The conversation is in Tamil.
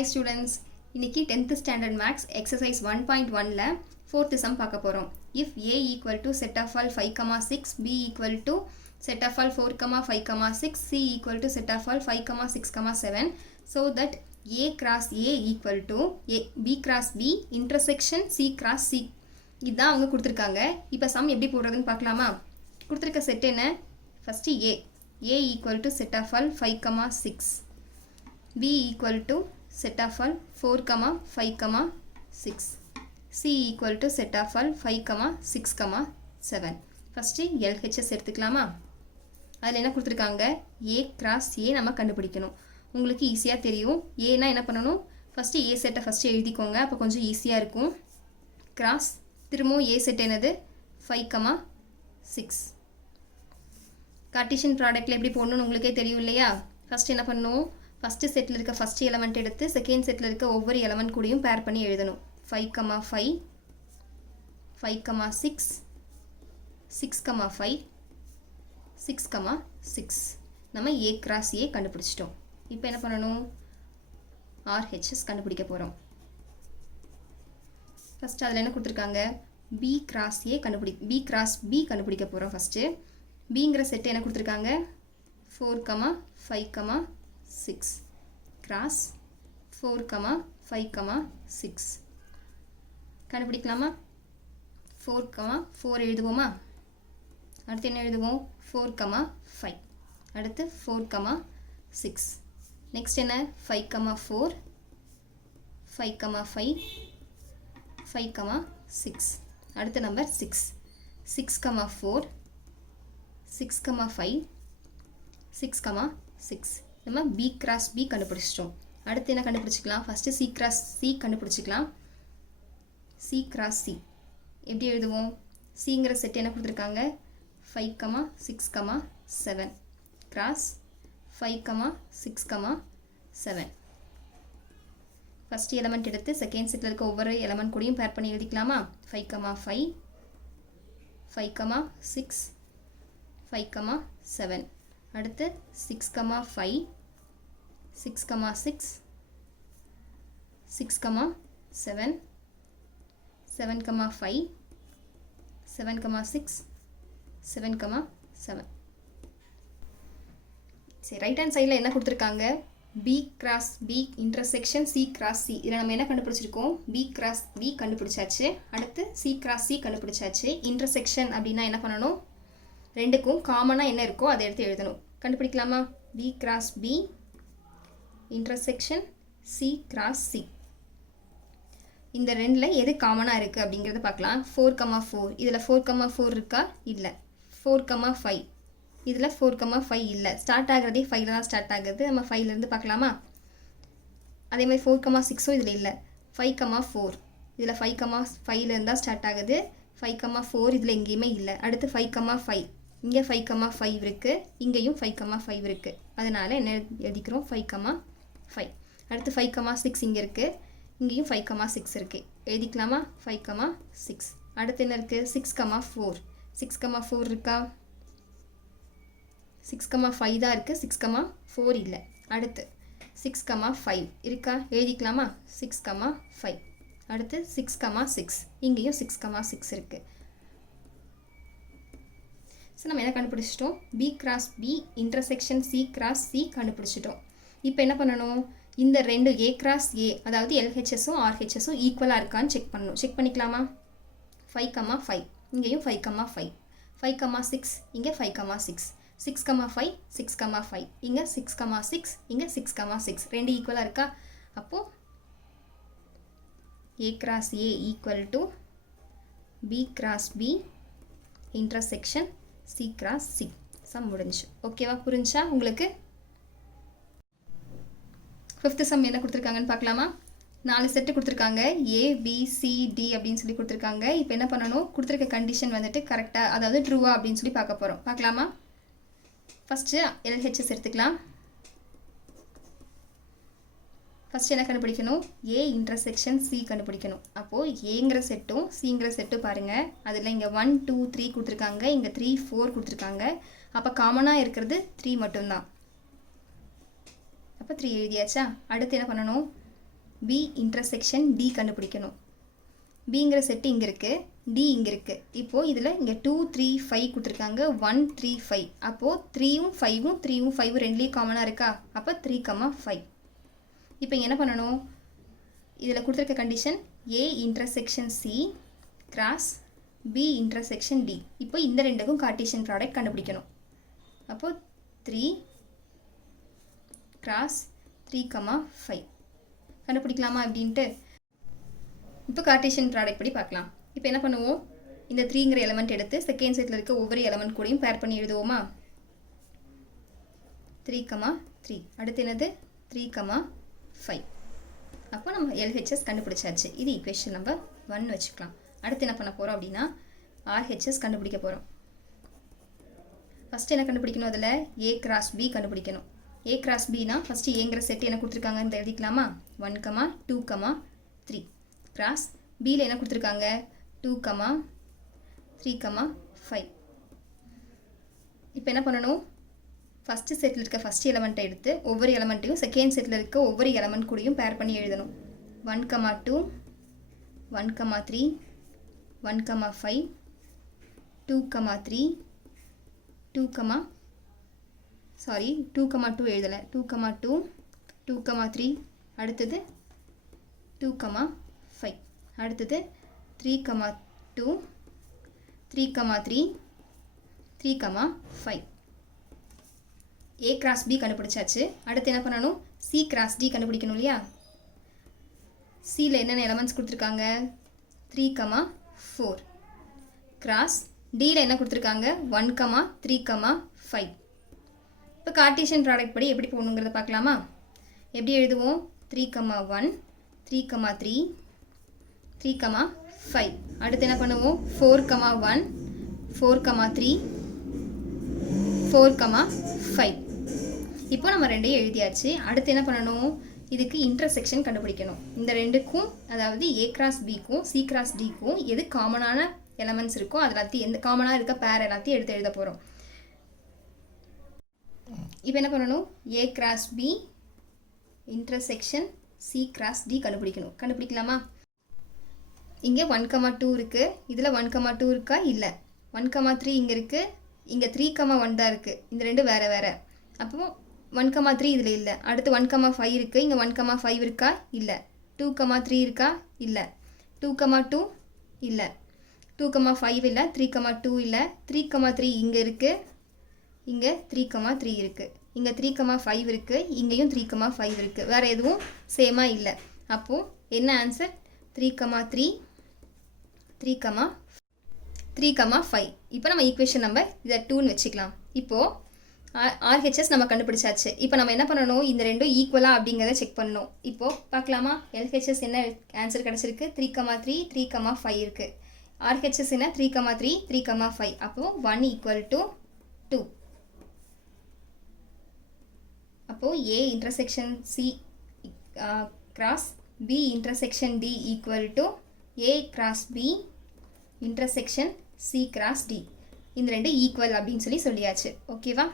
Hi students, இன்னைக்கு 10th standard max exercise 1.1ல 4th sum பார்க்க போறோம். If A equal to set of all 5, 6, B equal to set of all 4, 5, 6, C equal to set of all 5, 6, 7, so that A cross A equal to B cross B intersection C cross C. இதான் அவங்க கொடுத்திருக்காங்க. இப்போ sum எப்படி போடுறதுன்னு பார்க்கலாமா? கொடுத்திருக்க செட் என்ன? First A equal to set of all 5, 6. B equal to set of all 4, 5, 6. C equal to set of all 5, 6, 7. First LHS எடுத்துக்கலாமா? அதில் என்ன கொடுத்துருக்காங்க? A cross A நம்ம கண்டுபிடிக்கணும். உங்களுக்கு ஈஸியாக தெரியும். ஏன்னா என்ன பண்ணணும்? ஃபஸ்ட்டு A செட்டை ஃபஸ்ட்டு எழுதிக்கோங்க. அப்போ கொஞ்சம் ஈஸியாக இருக்கும். கிராஸ் திரும்பவும் A செட் என்னது? 5, 6. கார்ட்டீசியன் ப்ராடக்ட்டில் எப்படி போடணும்னு உங்களுக்கே தெரியும் இல்லையா? ஃபஸ்ட்டு என்ன பண்ணணும்? ஃபஸ்ட்டு செட்டில் இருக்க ஃபஸ்ட்டு எலமெண்ட் எடுத்து செகண்ட் செட்டில் இருக்க ஒவ்வொரு எலமெண்ட் கூடயும் பேர் பண்ணி எழுதணும். 5, 5, 5, 6, 6, 5, 6, 6. நம்ம A cross A கண்டுபிடிச்சிட்டோம். இப்போ என்ன பண்ணணும்? RHS கண்டுபிடிக்க போகிறோம். ஃபஸ்ட்டு அதில் என்ன கொடுத்துருக்காங்க? B cross B கண்டுபிடிக்க போகிறோம். ஃபஸ்ட்டு Bங்கிற செட்டு என்ன கொடுத்துருக்காங்க? 4, 5, 6 cross 4, 5, 6 கண்டுபிடிக்கலாமா? 4, எழுதுவோமா? அடுத்து என்ன எழுதுவோம்? 4, 5. அடுத்து 4, 6. நெக்ஸ்ட் என்ன? 5, 4, 5, 5, 5, 6. அடுத்த நம்பர் 6. 6, 4, 6, 5, 6, 6. நம்ம B cross B கண்டுபிடிச்சிட்டோம். அடுத்து என்ன கண்டுபிடிச்சிக்கலாம்? ஃபஸ்ட்டு C cross C கண்டுபிடிச்சிக்கலாம். C cross C எப்படி எழுதுவோம்? Cங்கிற செட் என்ன கொடுத்துருக்காங்க? 5, 6, 7 cross 5, 6, 7. ஃபஸ்ட் எலமெண்ட் எடுத்து செகண்ட் செட்டில் இருக்க ஒவ்வொரு எலமெண்ட் கூடயும் பேர் பண்ணி எழுதிக்கலாமா? 5, 5, 5, 6, 5, 7. அடுத்து 6, 5, 6, 6, 6, 7, 7, 5, 7, 6, 7, 7. சரி, ரைட் ஹேண்ட் சைடில் என்ன கொடுத்துருக்காங்க? B cross B intersection C cross C. இதில் நம்ம என்ன கண்டுபிடிச்சிருக்கோம்? B cross B கண்டுபிடிச்சாச்சு. அடுத்து C cross C கண்டுபிடிச்சாச்சு. இன்டர்செக்ஷன் அப்படின்னா என்ன பண்ணணும்? ரெண்டுக்கும் காமனாக என்ன இருக்கோ அதை எடுத்து எழுதணும். கண்டுபிடிக்கலாமா? B cross B intersection C cross C. இந்த ரெண்டில் எது காமனாக இருக்குது அப்படிங்கிறத பார்க்கலாம். 4, 4. இதில் 4, 4 இருக்கா? இல்லை. 4, 5. இதில் 4, 5 இல்லை. ஸ்டார்ட் ஆகிறதே 5ல் தான் ஸ்டார்ட் ஆகுது. நம்ம 5லேருந்து பார்க்கலாமா? அதே மாதிரி 4, 6ம் இதில் இல்லை. 5, 4. இதில் 5, 5லேருந்து தான் ஸ்டார்ட் ஆகுது. 5, 4 இதில் எங்கேயுமே இல்லை. அடுத்து 5, 5. இங்கே 5, 5 இருக்குது. இங்கேயும் 5, 5 இருக்குது. அதனால் என்ன எழுதிக்கிறோம்? 5, 5. அடுத்து 5, 6 இங்கே இருக்குது. இங்கேயும் 5, 6 இருக்குது. எழுதிக்கலாமா? 5, 6. அடுத்து என்ன இருக்குது? 6, 4. 6, 4 இருக்கா? 6, 5 தான் இருக்குது. 6, 4 இல்லை. அடுத்து 6, 5 இருக்கா? எழுதிக்கலாமா? 6, 5. அடுத்து 6, 6. இங்கேயும் 6, 6 இருக்குது. ஸோ நம்ம என்ன கண்டுபிடிச்சிட்டோம்? B cross B intersection C cross C கண்டுபிடிச்சிட்டோம். இப்போ என்ன பண்ணணும்? இந்த ரெண்டு A cross A, அதாவது LHSம் RHSம் ஈக்குவலாக இருக்கான்னு செக் பண்ணணும். செக் பண்ணிக்கலாமா? 5, 5. இங்கேயும் 5, 5. 5, 6. இங்கே 5, 6. 6, 5. 6, 5. இங்கே 6, 6. இங்கே 6, 6. ரெண்டு ஈக்குவலாக இருக்கா? அப்போது A cross A equal to B cross B intersection C cross C. Sum முடிஞ்சு. ஓகேவா? புரிஞ்சா உங்களுக்கு? 5th சம் என்ன கொடுத்துருக்காங்கன்னு பார்க்கலாமா? 4 செட்டு கொடுத்துருக்காங்க. A, B, C, D அப்படின்னு சொல்லி கொடுத்துருக்காங்க. இப்போ என்ன பண்ணணும்? கொடுத்துருக்க கண்டிஷன் வந்துட்டு கரெக்டாக, அதாவது ட்ரூவா அப்படின்னு சொல்லி பார்க்க போகிறோம். பார்க்கலாமா? ஃபஸ்ட்டு LHS எடுத்துக்கலாம். ஃபஸ்ட்டு என்ன கண்டுபிடிக்கணும்? A intersection C கண்டுபிடிக்கணும். அப்போது Aங்கிற செட்டும் Cங்கிற செட்டும் பாருங்கள். அதில் இங்கே 1, 2, 3 கொடுத்துருக்காங்க. இங்கே 3, 4 கொடுத்துருக்காங்க. அப்போ காமனாக இருக்கிறது 3 மட்டும்தான். அப்போ 3 எழுதியாச்சா? அடுத்து என்ன பண்ணணும்? பி இன்டர்செக்ஷன் டி கண்டுபிடிக்கணும். பிங்கிற செட்டு இங்கே இருக்குது, டி இங்கே இருக்குது. இப்போது இதில் இங்கே 2 3 5 கொடுத்துருக்காங்க, 1 3 5. அப்போது 3ம் 5ம் 3ம் 5 ரெண்டுலேயும் காமனாக இருக்கா? அப்போ 3,5. இப்போ இங்கே என்ன பண்ணணும்? இதில் கொடுத்துருக்க condition A intersection C cross B intersection D. இப்போ இந்த ரெண்டுக்கும் கார்ட்டீசியன் ப்ராடக்ட் கண்டுபிடிக்கணும். அப்போது 3 கிராஸ் 3,5 கண்டுபிடிக்கலாமா அப்படின்ட்டு? இப்போ கார்ட்டீசியன் ப்ராடக்ட் படி பார்க்கலாம். இப்போ என்ன பண்ணுவோம்? இந்த 3ங்கிற எலமெண்ட் எடுத்து செகண்ட் செட்டில் இருக்க ஒவ்வொரு எலமெண்ட் கூடயும் பேர் பண்ணி எழுதுவோமா? 3,3. அடுத்து என்னது? 3,5. அப்போ நம்ம LHS கண்டுபிடிச்சாச்சு. இது ஈக்குவேஷன் நம்பர் 1 வச்சுக்கலாம். அடுத்து என்ன பண்ண போகிறோம் அப்படின்னா RHS கண்டுபிடிக்க போகிறோம். ஃபஸ்ட்டு என்ன கண்டுபிடிக்கணும்? அதில் A கிராஸ் B கண்டுபிடிக்கணும். A கிராஸ் Bனா ஃபஸ்ட்டு ஏங்கிற செட் என்ன கொடுத்துருக்காங்கன்னு எழுதிக்கலாமா? 1, 2, 3 கிராஸ் Bயில் என்ன கொடுத்துருக்காங்க? 2, 3, 5. இப்போ என்ன பண்ணணும்? ஃபஸ்ட்டு செட்டில் இருக்க ஃபஸ்ட் எலமெண்ட்டை எடுத்து ஒவ்வொரு எலமெண்ட்டையும் செகண்ட் செட்டில் இருக்க ஒவ்வொரு எலமெண்ட் கூடயும் பேர் பண்ணி எழுதணும். 1, 2, 1, 3, 1, 5, 2, 3, 2, 2 எழுதலை, 2, 2, 2, 3, அடுத்தது 2, 5, அடுத்தது 3, 2, 3, 3, 3, 5. A கிராஸ் B கண்டுபிடிச்சாச்சு. அடுத்து என்ன பண்ணணும்? C கிராஸ் D கண்டுபிடிக்கணும் இல்லையா? Cயில் என்னென்ன எலமெண்ட்ஸ் கொடுத்துருக்காங்க? 3, 4 கிராஸ் Dயில் என்ன கொடுத்துருக்காங்க? 1, 3, 5. இப்போ கார்ட்டீசியன் ப்ராடக்ட் படி எப்படி போகணுங்கிறத பார்க்கலாமா? எப்படி எழுதுவோம்? 3, 1, 3, 3, 3, 5. அடுத்து என்ன பண்ணுவோம்? 4, 1, 4, 3, 4, 5. இப்போ நம்ம ரெண்டையும் எழுதியாச்சு. அடுத்து என்ன பண்ணணும்? இதுக்கு இன்டர்செக்ஷன் கண்டுபிடிக்கணும். இந்த ரெண்டுக்கும், அதாவது A கிராஸ் Bக்கும் C கிராஸ் Dக்கும் எது காமனான எலமெண்ட்ஸ் இருக்கோ அது எல்லாத்தையும், எந்த காமனாக இருக்க பேர் எல்லாத்தையும் எடுத்து எழுத போகிறோம். இப்போ என்ன பண்ணணும்? A cross B intersection C cross D கண்டுபிடிக்கணும். கண்டுபிடிக்கலாமா? இங்கே 1, 2 இருக்குது. இதில் 1, 2 இருக்கா? இல்லை. 1, 3 இங்கே இருக்குது. இங்கே 3, 1 தான் இருக்குது. இந்த ரெண்டு வேறு வேறு. அப்போது 1, 3 இதில் இல்லை. அடுத்து 1, 5 இருக்குது. இங்கே 1, 5 இருக்கா? இல்லை. 2, 3 இருக்கா? இல்லை. 2, 2 இல்லை. 2, 5 இல்லை. 3, 2 இல்லை. 3, 3 இங்கே இருக்குது. இங்கே 3, 3 இருக்குது. இங்கே 3, 5 இருக்குது. இங்கேயும் 3, 5 இருக்குது. வேறு எதுவும் சேமாக இல்லை. அப்போது என்ன ஆன்சர்? 3, 3, 3, 5. இப்போ நம்ம ஈக்குவேஷன் நம்பர் இதை 2ன்னு வச்சுக்கலாம். இப்போது RHS நம்ம கண்டுபிடிச்சாச்சு. இப்போ நம்ம என்ன பண்ணணும்? இந்த ரெண்டும் ஈக்குவலாக அப்படிங்கிறத செக் பண்ணணும். இப்போது பார்க்கலாமா? LHS என்ன ஆன்சர் கிடச்சிருக்கு? 3, 3, 3, 5 இருக்குது. RHS என்ன? 3, 3, 3, 5. அப்போது 1 = 2. அப்போது A intersection C cross B intersection D = A cross B intersection C cross D. இந்த ரெண்டு ஈக்குவல் அப்படின்னு சொல்லியாச்சு. ஓகேவா?